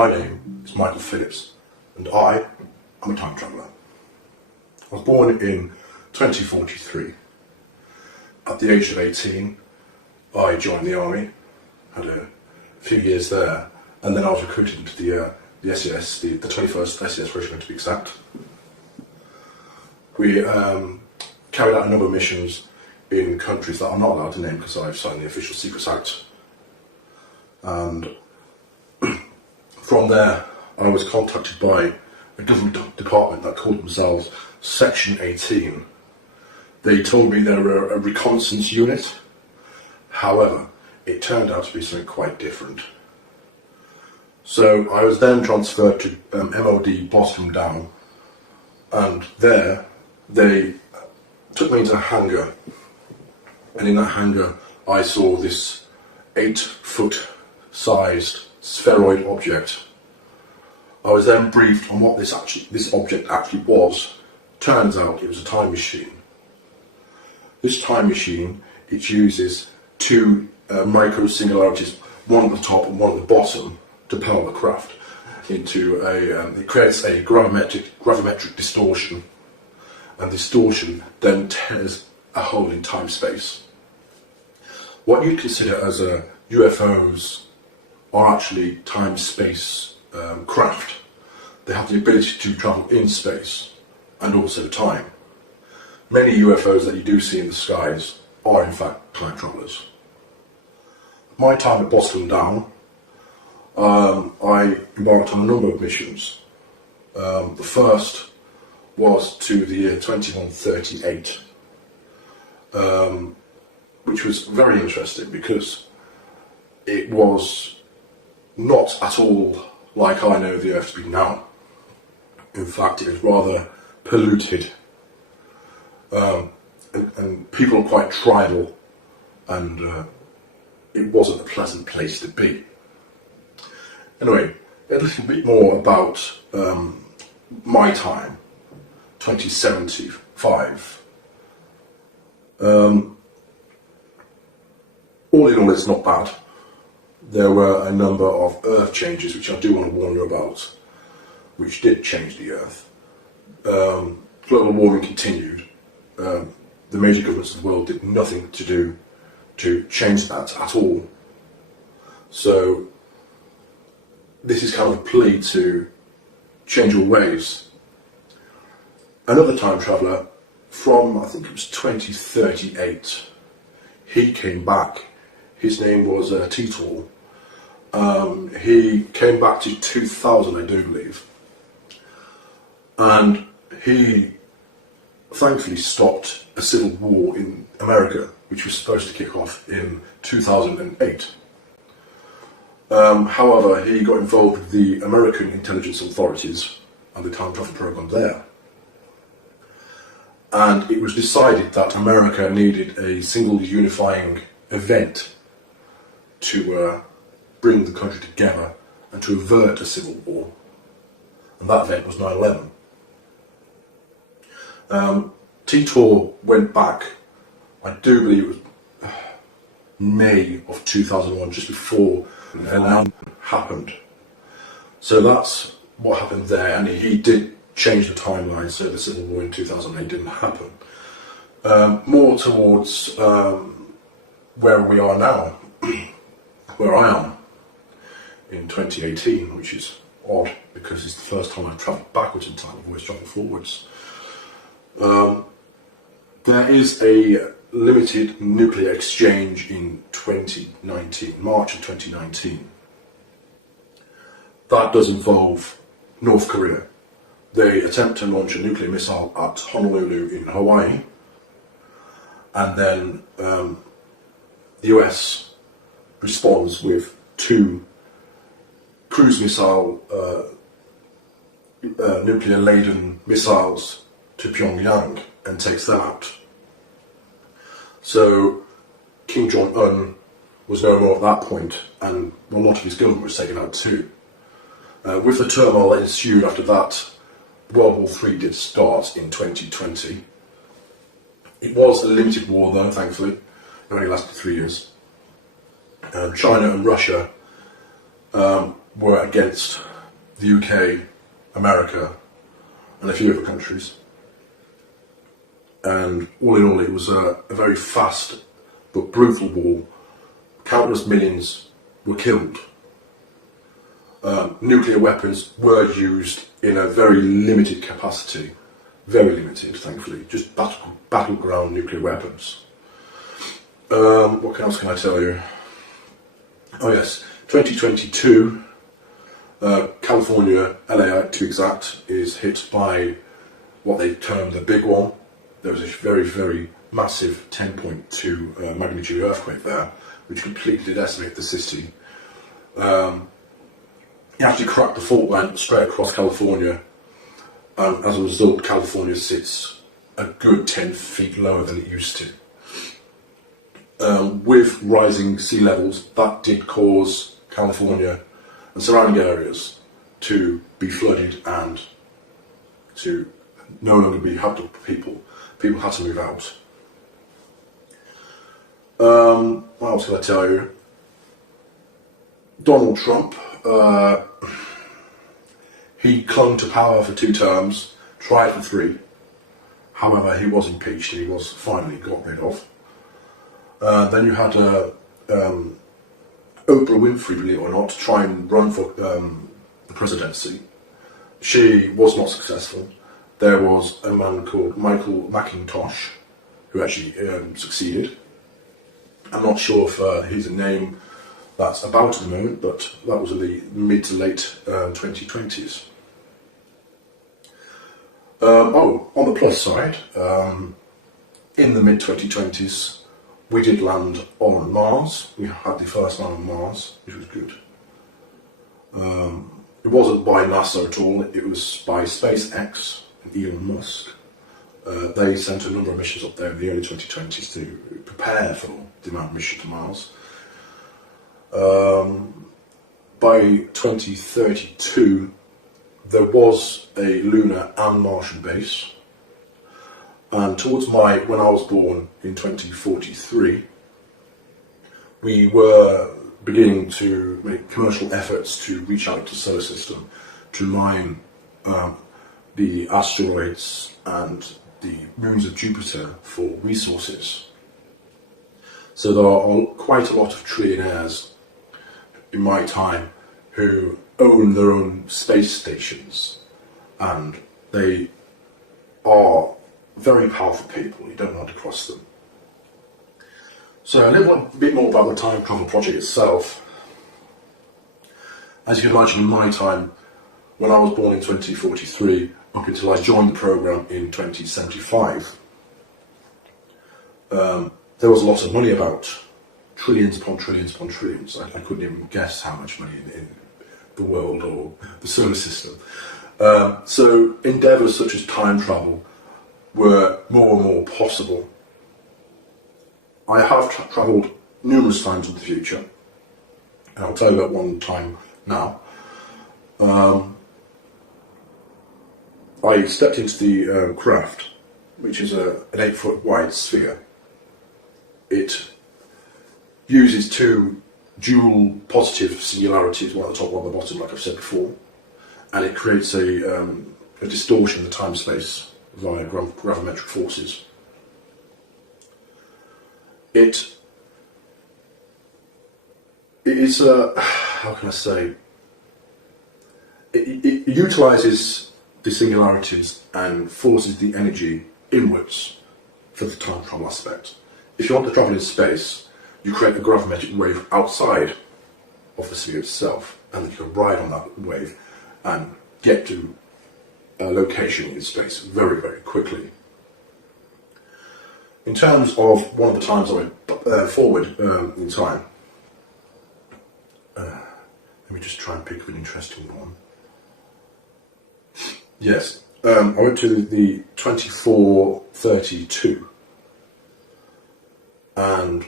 My name is Michael Phillips, and I am a time traveller. I was born in 2043. At the age of 18, I joined the army, had a few years there, and then I was recruited into the SES, the 21st SES Regiment to be exact. We carried out a number of missions in countries that I'm not allowed to name because I've signed the Official Secrets Act. And from there, I was contacted by a government department that called themselves Section 18. They told me they were a reconnaissance unit. However, it turned out to be something quite different. So I was then transferred to MOD Bottom Down, and there they took me into a hangar, and in that hangar I saw this 8-foot sized spheroid object. I was then briefed on what this object actually was. Turns out it was a time machine. This time machine, it uses two micro singularities, one at the top and one at the bottom, to power the craft into it creates a gravimetric distortion, and distortion then tears a hole in time-space. What you'd consider as UFOs are actually time-space craft. They have the ability to travel in space and also time. Many UFOs that you do see in the skies are in fact time travellers. My time at Bottom Down, I embarked on a number of missions. The first was to the year 2138, which was very interesting because it was not at all like I know the Earth to be now. In fact, it was rather polluted, and people are quite tribal, and it wasn't a pleasant place to be. Anyway, a little bit more about my time, 2075. All in all, it's not bad. There were a number of Earth changes which I do want to warn you about, which did change the Earth. Global warming continued. The major governments of the world did nothing to change that at all. So this is kind of a plea to change your ways. Another time traveller from, I think it was 2038, he came back. His name was Titor. He came back to 2000, I do believe. And he thankfully stopped a civil war in America, which was supposed to kick off in 2008. However, he got involved with the American intelligence authorities and the time travel program there. And it was decided that America needed a single unifying event to bring the country together and to avert a civil war. And that event was 9/11. Titor went back, I do believe it was May of 2001, just before and happened. So that's what happened there, and he did change the timeline, so the civil war in 2008 didn't happen. More towards where we are now, where I am in 2018, which is odd because it's the first time I've travelled backwards in time. I've always travelled forwards. There is a limited nuclear exchange in 2019, March of 2019. That does involve North Korea. They attempt to launch a nuclear missile at Honolulu in Hawaii, and then the US responds with 2 cruise missile nuclear-laden missiles to Pyongyang and takes that out. So Kim Jong-un was no more at that point, and a lot of his government was taken out too. With the turmoil that ensued after that, World War III did start in 2020. It was a limited war though, thankfully. It only lasted 3 years. China and Russia were against the UK, America, and a few other countries. And all in all, it was a very fast but brutal war. Countless millions were killed. Nuclear weapons were used in a very limited capacity. Very limited, thankfully. Just battleground nuclear weapons. What else can I tell you? Oh yes, 2022, California, LA to be exact, is hit by what they term the big one. There was a very, very massive 10.2 magnitude earthquake there, which completely decimated the city. It actually cracked the fault line straight across California. As a result, California sits a good 10 feet lower than it used to. With rising sea levels, that did cause California and surrounding areas to be flooded and to no longer be habitable for people. People had to move out. What else can I tell you? Donald Trump, he clung to power for 2 terms, tried for 3. However, he was impeached and he was finally got rid of. Then you had Oprah Winfrey, believe it or not, try and run for the presidency. She was not successful. There was a man called Michael McIntosh who actually succeeded. I'm not sure if he's a name that's about at the moment, but that was in the mid to late 2020s. On the plus side, in the mid 2020s, we did land on Mars. We had the first man on Mars, which was good. It wasn't by NASA at all, it was by SpaceX and Elon Musk. They sent a number of missions up there in the early 2020s to prepare for the manned mission to Mars. By 2032, there was a lunar and Martian base. And towards when I was born in 2043, we were beginning to make commercial efforts to reach out to the solar system, to mine the asteroids and the moons of Jupiter for resources. So there are quite a lot of trillionaires in my time who own their own space stations, and they are very powerful people. You don't want to cross them. So a little bit more about the time travel project itself. As you can imagine, in my time, when I was born in 2043, up until I joined the program in 2075, there was a lot of money about. Trillions upon trillions upon trillions. I couldn't even guess how much money in the world or the solar system. So endeavours such as time travel were more and more possible. I have travelled numerous times in the future, and I'll tell you about one time now. I stepped into the craft, which is an 8-foot wide sphere. It uses 2 dual positive singularities, one at the top, one at the bottom, like I've said before, and it creates a distortion of the time-space via gravimetric forces. It is, how can I say, it utilises the singularities and forces the energy inwards for the time travel aspect. If you want to travel in space, you create a gravimetric wave outside of the sphere itself, and then you can ride on that wave and get to a location in space very, very quickly. In terms of one of the times I went forward in time, let me just try and pick an interesting one. Yes, I went to the 2432, and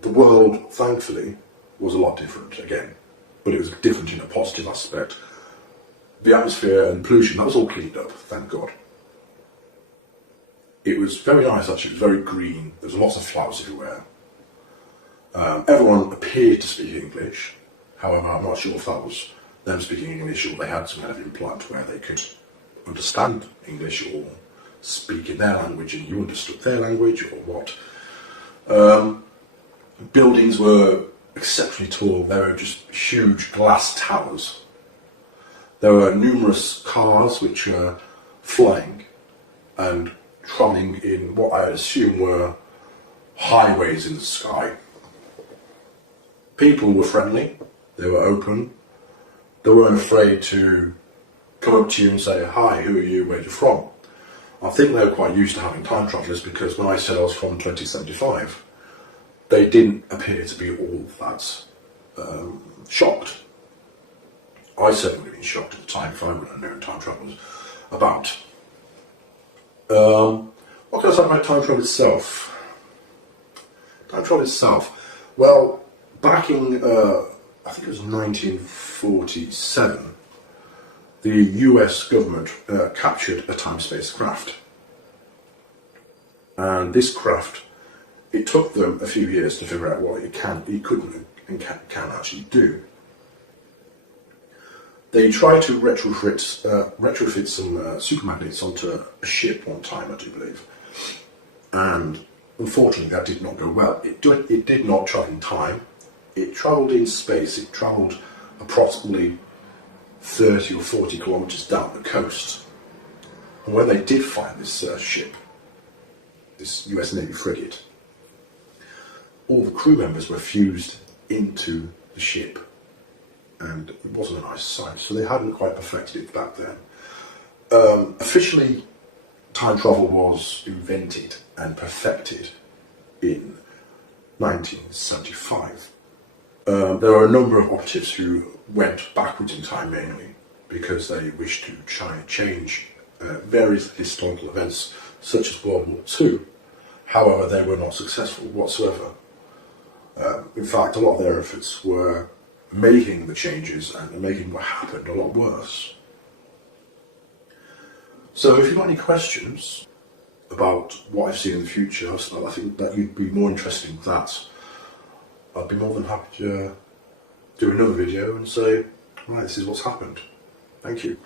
the world, thankfully, was a lot different again, but it was different in a positive aspect. The atmosphere and pollution, that was all cleaned up, thank God. It was very nice actually, it was very green, there was lots of flowers everywhere. Everyone appeared to speak English, however I'm not sure if that was them speaking English, or they had some kind of implant where they could understand English or speak in their language and you understood their language, or what. Buildings were exceptionally tall. There were just huge glass towers. There were numerous cars which were flying and travelling in what I assume were highways in the sky. People were friendly, they were open, they weren't afraid to come up to you and say, "Hi, who are you, where are you from?" I think they were quite used to having time travellers, because when I said I was from 2075, they didn't appear to be all that shocked. I certainly would have been shocked at the time if I would have known time travel was about. What can I say about time travel itself? Time travel itself. Well, back in, I think it was 1947, the US government captured a time-space craft. And this craft, it took them a few years to figure out what it couldn't and can actually do. They tried to retrofit some supermagnets onto a ship one time, I do believe. And unfortunately that did not go well. It did not travel in time. It travelled in space. It travelled approximately 30 or 40 kilometres down the coast. And when they did find this ship, this US Navy frigate, all the crew members were fused into the ship, and it wasn't a nice sight, so they hadn't quite perfected it back then. Officially, time travel was invented and perfected in 1975. There were a number of operatives who went backwards in time, mainly because they wished to try and change various historical events, such as World War II. However, they were not successful whatsoever. In fact, a lot of their efforts were making the changes and making what happened a lot worse. So if you've got any questions about what I've seen in the future, I think that you'd be more interested in that. I'd be more than happy to do another video and say, right, this is what's happened. Thank you.